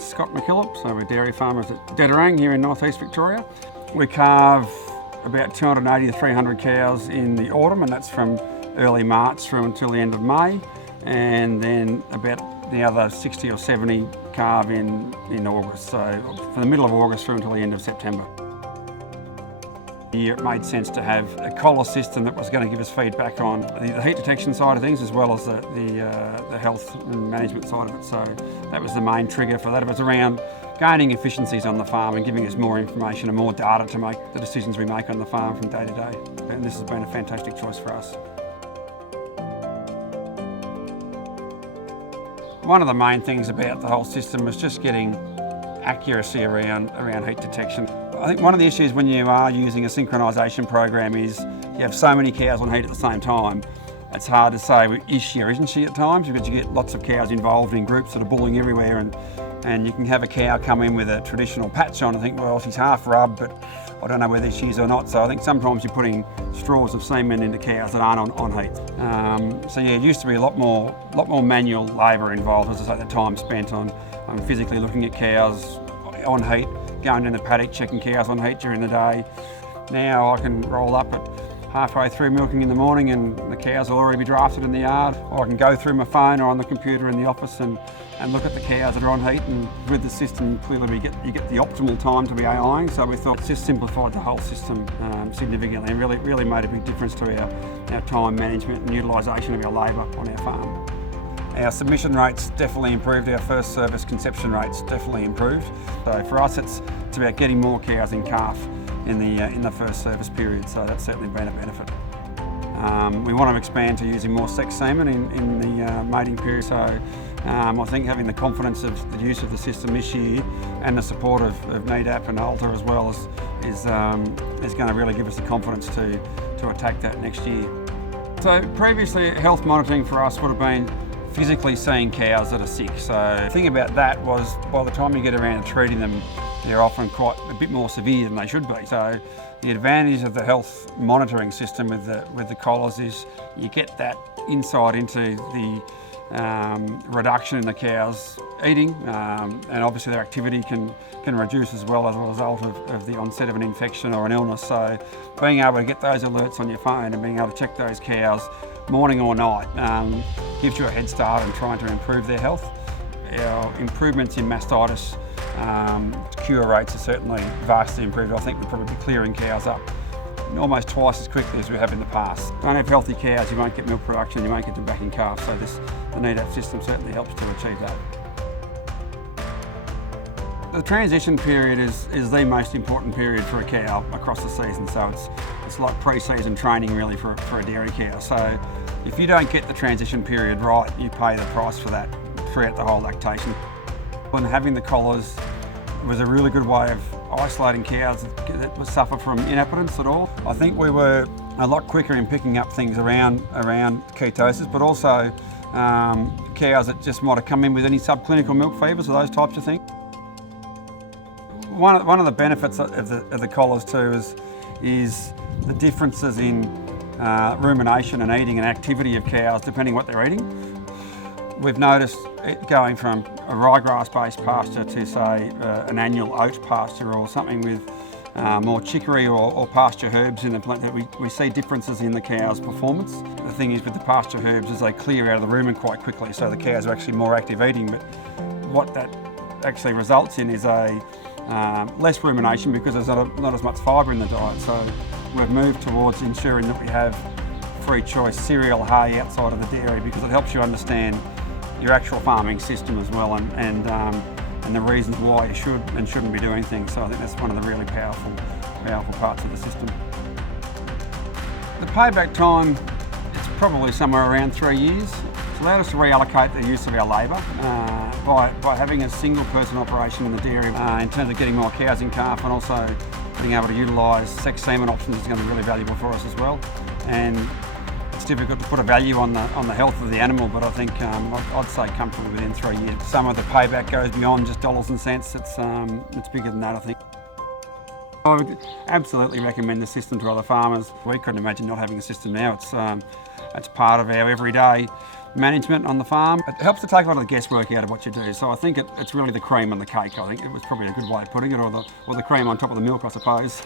Scott McKillop, so we're dairy farmers at Dederang here in northeast Victoria. We calve about 280 to 300 cows in the autumn, and that's from early March through until the end of May, and then about the other 60 or 70 calve in August, so from the middle of August through until the end of September. It made sense to have a collar system that was going to give us feedback on the heat detection side of things, as well as the health and management side of it. So that was the main trigger for that. It was around gaining efficiencies on the farm and giving us more information and more data to make the decisions we make on the farm from day to day. And this has been a fantastic choice for us. One of the main things about the whole system was just getting accuracy around heat detection. I think one of the issues when you are using a synchronisation program is you have so many cows on heat at the same time. It's hard to say is she or isn't she at times, because you get lots of cows involved in groups that are bulling everywhere, and you can have a cow come in with a traditional patch on and think, well, she's half rubbed, but I don't know whether she is or not. So I think sometimes you're putting straws of semen into cows that aren't on heat. So yeah, it used to be a lot more manual labour involved, as I say, the time spent on physically looking at cows on heat, going in the paddock, checking cows on heat during the day. Now I can roll up at halfway through milking in the morning and the cows will already be drafted in the yard. Or I can go through my phone or on the computer in the office and look at the cows that are on heat, and with the system clearly you get the optimal time to be AIing. So we thought it's just simplified the whole system significantly and really made a big difference to our time management and utilisation of our labour on our farm. Our submission rates definitely improved, our first service conception rates definitely improved. So for us it's about getting more cows in calf in the first service period, so that's certainly been a benefit. We want to expand to using more sex semen in the mating period, so I think having the confidence of the use of the system this year and the support of NEDAP and Alta as well is going to really give us the confidence to attack that next year. So previously health monitoring for us would have been physically seeing cows that are sick. So the thing about that was by the time you get around to treating them, they're often quite a bit more severe than they should be. So the advantage of the health monitoring system with the collars is you get that insight into the reduction in the cows eating, and obviously their activity can reduce as well as a result of the onset of an infection or an illness. So being able to get those alerts on your phone and being able to check those cows morning or night gives you a head start in trying to improve their health. Our improvements in mastitis cure rates are certainly vastly improved. I think we're probably clearing cows up almost twice as quickly as we have in the past. If you don't have healthy cows, you won't get milk production, you won't get them back in calf, so the NEDAP system certainly helps to achieve that. The transition period is the most important period for a cow across the season, so it's like pre-season training really for a dairy cow. So if you don't get the transition period right, you pay the price for that throughout the whole lactation. And having the collars was a really good way of isolating cows that would suffer from inappetence at all. I think we were a lot quicker in picking up things around ketosis, but also cows that just might have come in with any subclinical milk fevers or those types of things. One of the benefits of the collars too is the differences in rumination and eating and activity of cows depending what they're eating. We've noticed it going from a ryegrass-based pasture to say an annual oat pasture or something with more chicory or pasture herbs in the plant, that we see differences in the cow's performance. The thing is with the pasture herbs is they clear out of the rumen quite quickly, so the cows are actually more active eating, but what that actually results in is less rumination because there's not as much fibre in the diet. So we've moved towards ensuring that we have free choice cereal, hay outside of the dairy, because it helps you understand your actual farming system as well, and the reasons why you should and shouldn't be doing things. So I think that's one of the really powerful parts of the system. The payback time, it's probably somewhere around 3 years. It's allowed us to reallocate the use of our labour by having a single person operation in the dairy in terms of getting more cows in calf, and also being able to utilise sex semen options is going to be really valuable for us as well. And it's difficult to put a value on the health of the animal, but I think I'd say comfortably within 3 years. Some of the payback goes beyond just dollars and cents. It's bigger than that, I think. I would absolutely recommend the system to other farmers. We couldn't imagine not having a system now. It's part of our everyday management on the farm. It helps to take a lot of the guesswork out of what you do. So I think it's really the cream on the cake. I think it was probably a good way of putting it, or the cream on top of the milk, I suppose.